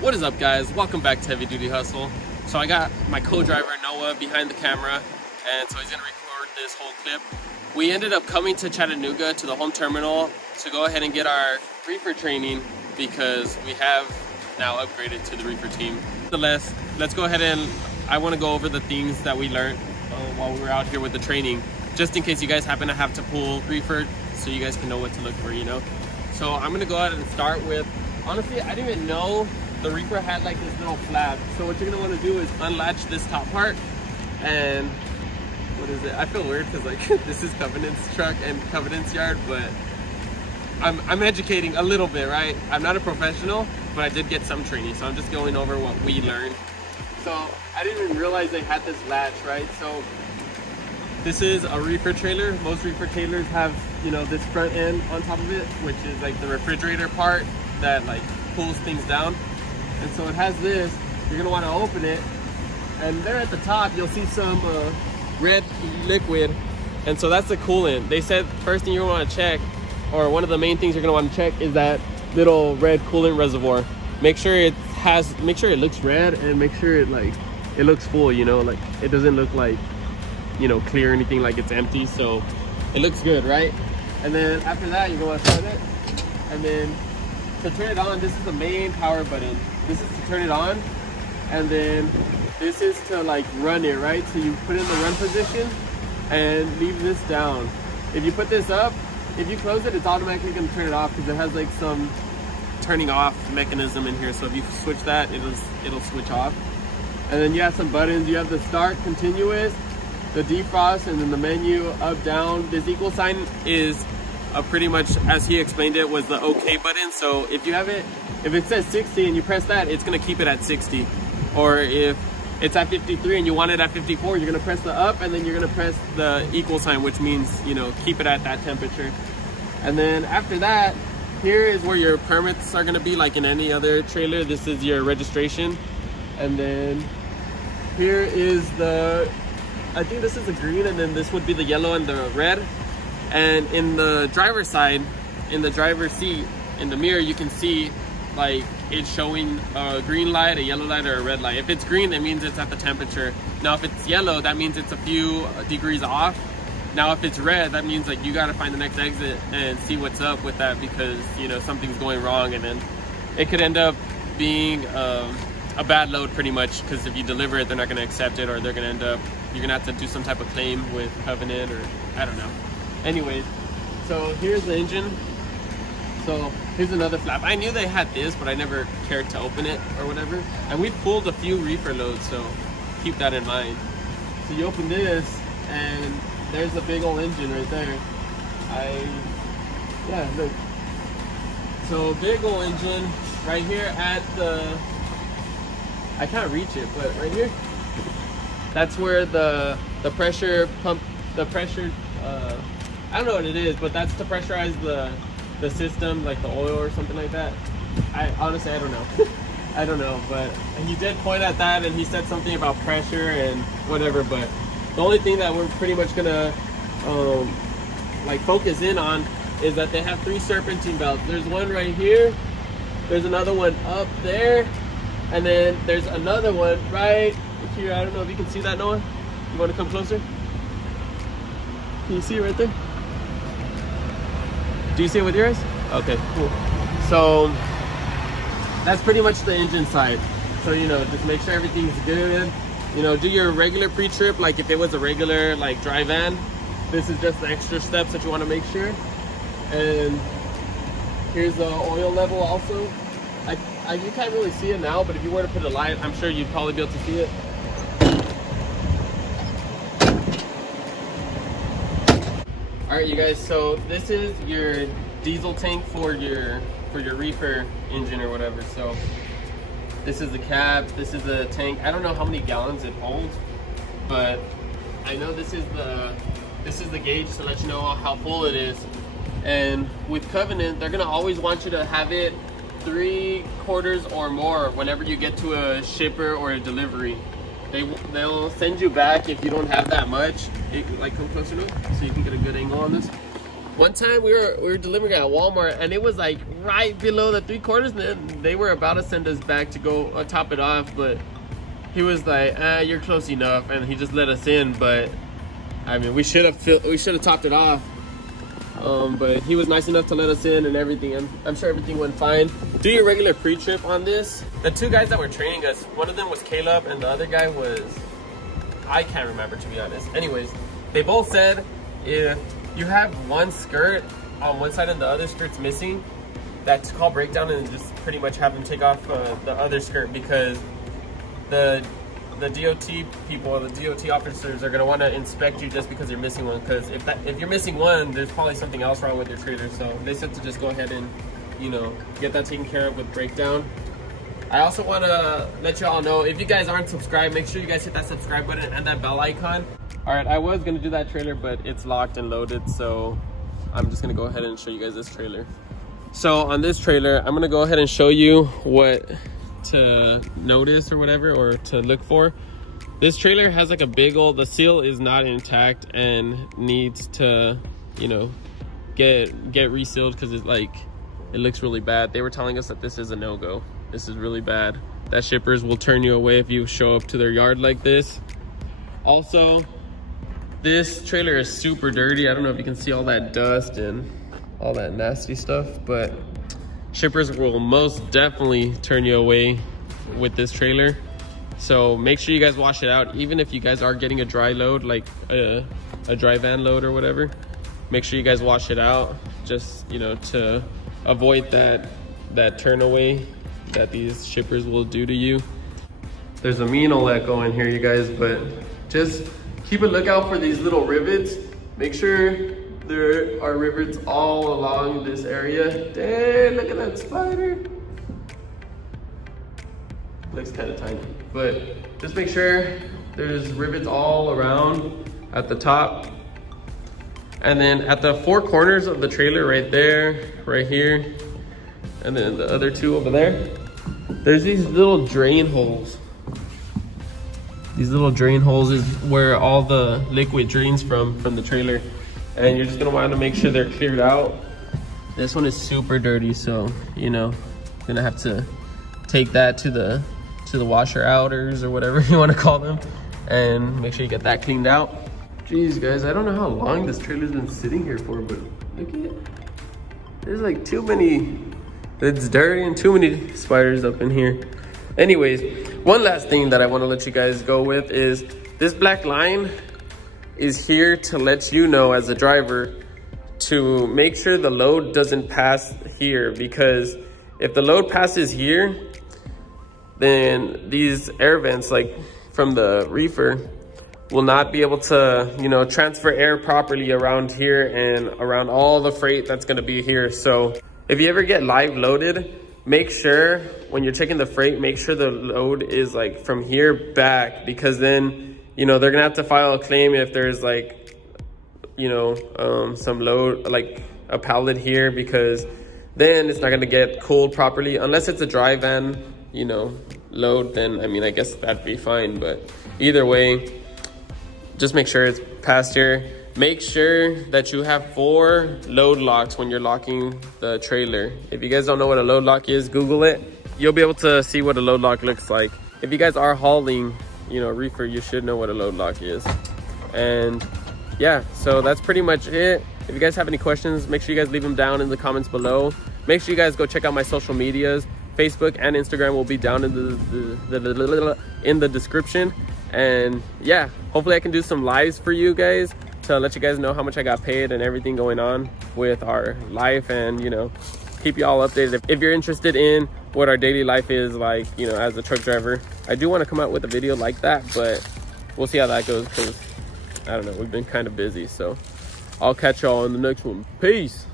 What is up, guys? Welcome back to Heavy Duty Hustle. So I got my co-driver Noah behind the camera, and so he's gonna record this whole clip. We ended up coming to Chattanooga to the home terminal to go ahead and get our reefer training because we have now upgraded to the reefer team. Nonetheless, let's go ahead and I want to go over the things that we learned while we were out here with the training, just in case you guys happen to have to pull reefer, so you guys can know what to look for, you know. So I'm gonna go ahead and start with, honestly, I didn't even know the reefer had like this little flap. So what you're gonna want to do is unlatch this top part, and what is it? I feel weird because like this is Covenant's truck and Covenant's yard, but I'm educating a little bit, right? I'm not a professional, but I did get some training, so I'm just going over what we learned. So I didn't even realize they had this latch, right? So this is a reefer trailer. Most reefer trailers have, you know, this front end on top of it, which is like the refrigerator part that like pulls things down. And so it has this. You're gonna want to open it, and there at the top you'll see some red liquid, and so that's the coolant. They said first thing you're gonna want to check, or one of the main things you're gonna want to check, is that little red coolant reservoir. Make sure it looks red, and make sure it looks full, you know, like it doesn't look like, you know, clear or anything, like it's empty. So it looks good, right? And then after that, you're gonna want to start it, and then to turn it on, this is the main power button. This is to turn it on, and then this is to like run it, right? So you put it in the run position and leave this down. If you put this up, if you close it, it's automatically gonna turn it off because it has like some turning off mechanism in here. So if you switch that, it'll switch off. And then you have some buttons. You have the start, continuous, the defrost, and then the menu up, down. This equal sign is pretty much, as he explained it, was the OK button. So if you have it, if it says 60 and you press that, it's gonna keep it at 60. Or if it's at 53 and you want it at 54, you're gonna press the up, and then you're gonna press the equal sign, which means, you know, keep it at that temperature. And then after that, here is where your permits are gonna be, like in any other trailer. This is your registration. And then here is I think this is the green, and then this would be the yellow and the red. And in the driver's side, in the driver's seat, in the mirror, you can see like it's showing a green light, a yellow light, or a red light. If it's green, that means it's at the temperature. Now if it's yellow, that means it's a few degrees off. Now if it's red, that means like you gotta find the next exit and see what's up with that, because, you know, something's going wrong, and then it could end up being a bad load pretty much, because if you deliver it, they're not gonna accept it, or they're gonna end up, you're gonna have to do some type of claim with Covenant, or I don't know. Anyways, so here's the engine. So here's another flap. I knew they had this, but I never cared to open it or whatever. And we pulled a few reefer loads, so keep that in mind. So you open this, and there's a big old engine right there. Yeah, look. So big old engine right here at the, I can't reach it, but right here, that's where the pressure pump, the pressure, I don't know what it is, but that's to pressurize the system, like the oil or something like that. Honestly, I don't know. I don't know, but he did point at that, and he said something about pressure and whatever. But the only thing that we're pretty much gonna like focus in on is that they have 3 serpentine belts. There's one right here, there's another one up there, and then there's another one right here. I don't know if you can see that, Noah. You want to come closer? Can you see it right there? Do you see it with your eyes? Okay, cool. So that's pretty much the engine side. So, you know, just make sure everything's good. You know, do your regular pre-trip, like if it was a regular like dry van. This is just the extra steps that you want to make sure. And here's the oil level also. You can't really see it now, but if you were to put a light, I'm sure you'd probably be able to see it. All right, you guys, so this is your diesel tank for your reefer engine or whatever. So this is the cap, this is the tank. I don't know how many gallons it holds, but I know this is the gauge to let you know how full it is. And with Covenant, they're gonna always want you to have it 3/4 or more whenever you get to a shipper or a delivery. They'll send you back if you don't have that much. Like, come closer to it so you can get a good angle on this. One time we were delivering at Walmart, and it was like right below the 3/4, and then they were about to send us back to go top it off, but he was like, you're close enough, and he just let us in. But I mean, we should have topped it off. But he was nice enough to let us in and everything. I'm sure everything went fine. Do your regular pre-trip on this. The two guys that were training us, one of them was Caleb and the other guy was, I can't remember, to be honest. Anyways, they both said if you have one skirt on one side and the other skirt's missing, that's called breakdown, and just pretty much have them take off the other skirt, because the DOT people, the DOT officers are gonna want to inspect you just because you're missing one. Because if you're missing one, there's probably something else wrong with your trailer. So they said to just go ahead and, you know, get that taken care of with breakdown. I also want to let you all know, if you guys aren't subscribed, make sure you guys hit that subscribe button and that bell icon. All right, I was gonna do that trailer, but it's locked and loaded, so I'm just gonna go ahead and show you guys this trailer. So on this trailer, I'm gonna go ahead and show you what to notice or whatever, or to look for. This trailer has like a big old, the seal is not intact and needs to, you know, get resealed, because it looks really bad. They were telling us that this is a no-go. This is really bad. That shippers will turn you away if you show up to their yard like this. Also, this trailer is super dirty. I don't know if you can see all that dust and all that nasty stuff, but shippers will most definitely turn you away with this trailer. So make sure you guys wash it out. Even if you guys are getting a dry load, like a dry van load or whatever, make sure you guys wash it out, just, you know, to avoid that turn away that these shippers will do to you. There's a mean old echo in here, you guys, but just keep a lookout for these little rivets. Make sure there are rivets all along this area. Dang, look at that spider. Looks kind of tiny, but just make sure there's rivets all around at the top. And then at the four corners of the trailer, right there, right here, and then the other two over there, there's these little drain holes. These little drain holes is where all the liquid drains from the trailer. And you're just gonna want to make sure they're cleared out. This one is super dirty, so, you know, gonna have to take that to the washer outers or whatever you want to call them, and make sure you get that cleaned out. Jeez, guys, I don't know how long this trailer's been sitting here for, but look at it. There's like too many, it's dirty and too many spiders up in here. Anyways, one last thing that I want to let you guys go with is this black line is here to let you know as a driver to make sure the load doesn't pass here, because if the load passes here, then these air vents, like from the reefer, will not be able to, you know, transfer air properly around here and around all the freight that's going to be here. So if you ever get live loaded, make sure when you're checking the freight, make sure the load is like from here back, because then, you know, they're gonna have to file a claim if there's like, you know, some load, like a pallet here, because then it's not gonna get cooled properly. Unless it's a dry van, you know, load, then I mean, I guess that'd be fine. But either way, just make sure it's past here. Make sure that you have 4 load locks when you're locking the trailer. If you guys don't know what a load lock is, Google it. You'll be able to see what a load lock looks like. If you guys are hauling, you know, reefer, you should know what a load lock is. And yeah, so that's pretty much it. If you guys have any questions, make sure you guys leave them down in the comments below. Make sure you guys go check out my social medias. Facebook and Instagram will be down in the description. And yeah, hopefully I can do some lives for you guys to let you guys know how much I got paid and everything going on with our life, and, you know, keep you all updated. If you're interested in what our daily life is like, you know, as a truck driver, I do want to come out with a video like that, but we'll see how that goes, because I don't know, we've been kind of busy. So I'll catch y'all in the next one. Peace.